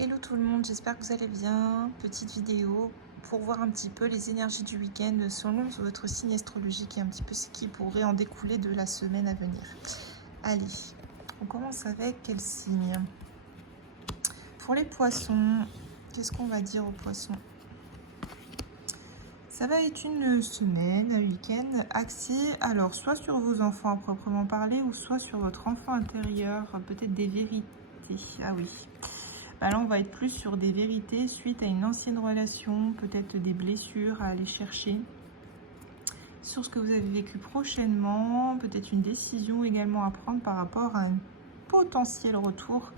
Hello tout le monde, j'espère que vous allez bien. Petite vidéo pour voir un petit peu les énergies du week-end selon votre signe astrologique et un petit peu ce qui pourrait en découler de la semaine à venir. Allez, on commence avec quel signe? Pour les poissons, qu'est-ce qu'on va dire aux poissons? Ça va être une semaine, un week-end axé alors soit sur vos enfants à proprement parler ou soit sur votre enfant intérieur, peut-être des vérités. Ah oui. Bah là, on va être plus sur des vérités suite à une ancienne relation, peut-être des blessures à aller chercher. Sur ce que vous avez vécu prochainement, peut-être une décision également à prendre par rapport à un potentiel retour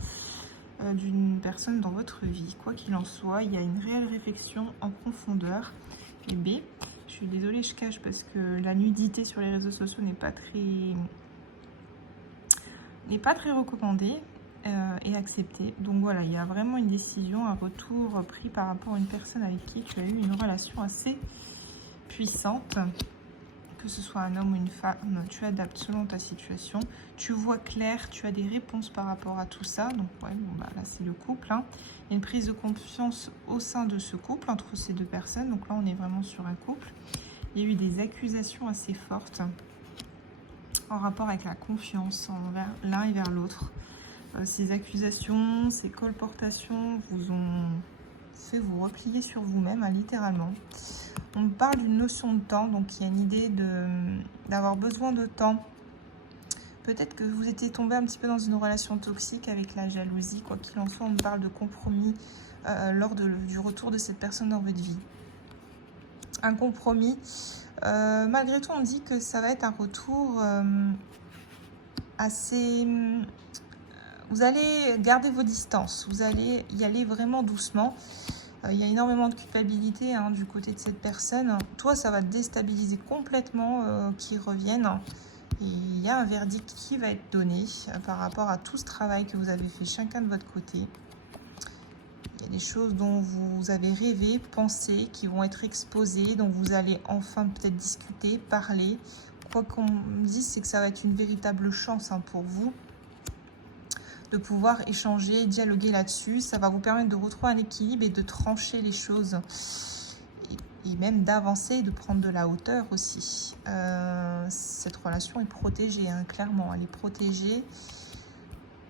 d'une personne dans votre vie. Quoi qu'il en soit, il y a une réelle réflexion en profondeur. Et B, je suis désolée, je cache parce que la nudité sur les réseaux sociaux n'est pas très recommandée. Et accepté. Donc voilà, il y a vraiment une décision, un retour pris par rapport à une personne avec qui tu as eu une relation assez puissante. Que ce soit un homme ou une femme, tu adaptes selon ta situation. Tu vois clair, tu as des réponses par rapport à tout ça. Donc ouais, bon, bah, là c'est le couple. Hein. Il y a une prise de confiance au sein de ce couple, entre ces deux personnes. Donc là on est vraiment sur un couple. Il y a eu des accusations assez fortes en rapport avec la confiance envers l'un et vers l'autre. Ces accusations, ces colportations vous ont fait vous replier sur vous-même, hein, littéralement. On parle d'une notion de temps, donc il y a une idée d'avoir besoin de temps. Peut-être que vous étiez tombé un petit peu dans une relation toxique avec la jalousie. Quoi qu'il en soit, on parle de compromis lors du retour de cette personne dans votre vie. Un compromis. Malgré tout, on dit que ça va être un retour assez... Vous allez garder vos distances, vous allez y aller vraiment doucement. Il y a énormément de culpabilité du côté de cette personne. Toi, ça va te déstabiliser complètement qu'ils reviennent. Et il y a un verdict qui va être donné par rapport à tout ce travail que vous avez fait chacun de votre côté. Il y a des choses dont vous avez rêvé, pensé, qui vont être exposées, dont vous allez enfin peut-être discuter, parler. Quoi qu'on me dise, c'est que ça va être une véritable chance pour vous de pouvoir échanger, dialoguer là-dessus. Ça va vous permettre de retrouver un équilibre et de trancher les choses. Et même d'avancer, de prendre de la hauteur aussi. Cette relation est protégée, clairement. Elle est protégée.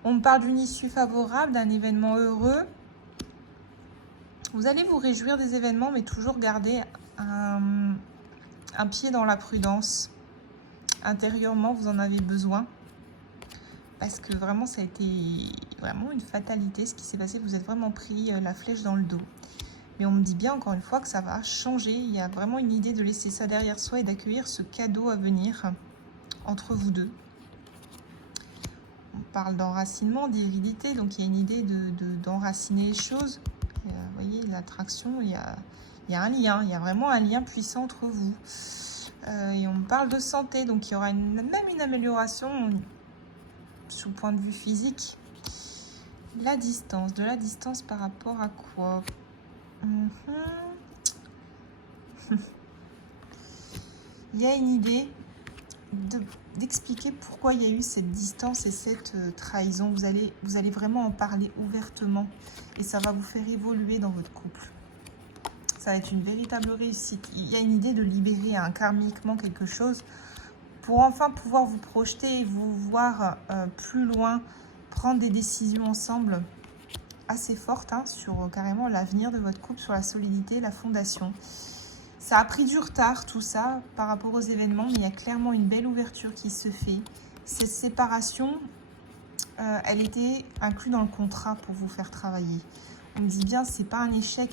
On me parle d'une issue favorable, d'un événement heureux. Vous allez vous réjouir des événements, mais toujours garder un pied dans la prudence. Intérieurement, vous en avez besoin. Parce que vraiment, ça a été vraiment une fatalité ce qui s'est passé. Vous êtes vraiment pris la flèche dans le dos. Mais on me dit bien, encore une fois, que ça va changer. Il y a vraiment une idée de laisser ça derrière soi et d'accueillir ce cadeau à venir entre vous deux. On parle d'enracinement, d'hérédité. Donc, il y a une idée d'enraciner les choses. Vous voyez, l'attraction, il y a un lien. Il y a vraiment un lien puissant entre vous. Et on me parle de santé. Donc, il y aura même une amélioration sur le point de vue physique. De la distance par rapport à quoi? Il y a une idée d'expliquer pourquoi il y a eu cette distance et cette trahison. Vous allez vraiment en parler ouvertement et ça va vous faire évoluer dans votre couple. Ça va être une véritable réussite. Il y a une idée de libérer karmiquement quelque chose pour enfin pouvoir vous projeter et vous voir plus loin, prendre des décisions ensemble assez fortes sur carrément l'avenir de votre couple, sur la solidité, la fondation. Ça a pris du retard tout ça par rapport aux événements, mais il y a clairement une belle ouverture qui se fait. Cette séparation, elle était inclue dans le contrat pour vous faire travailler. On me dit bien, c'est pas un échec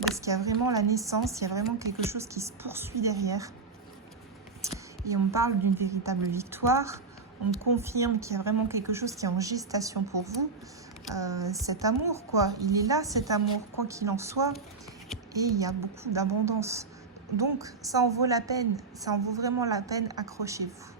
parce qu'il y a vraiment la naissance, il y a vraiment quelque chose qui se poursuit derrière. Et on me parle d'une véritable victoire. On me confirme qu'il y a vraiment quelque chose qui est en gestation pour vous. Cet amour, quoi. Il est là, cet amour, quoi qu'il en soit. Et il y a beaucoup d'abondance. Donc, ça en vaut la peine. Ça en vaut vraiment la peine. Accrochez-vous.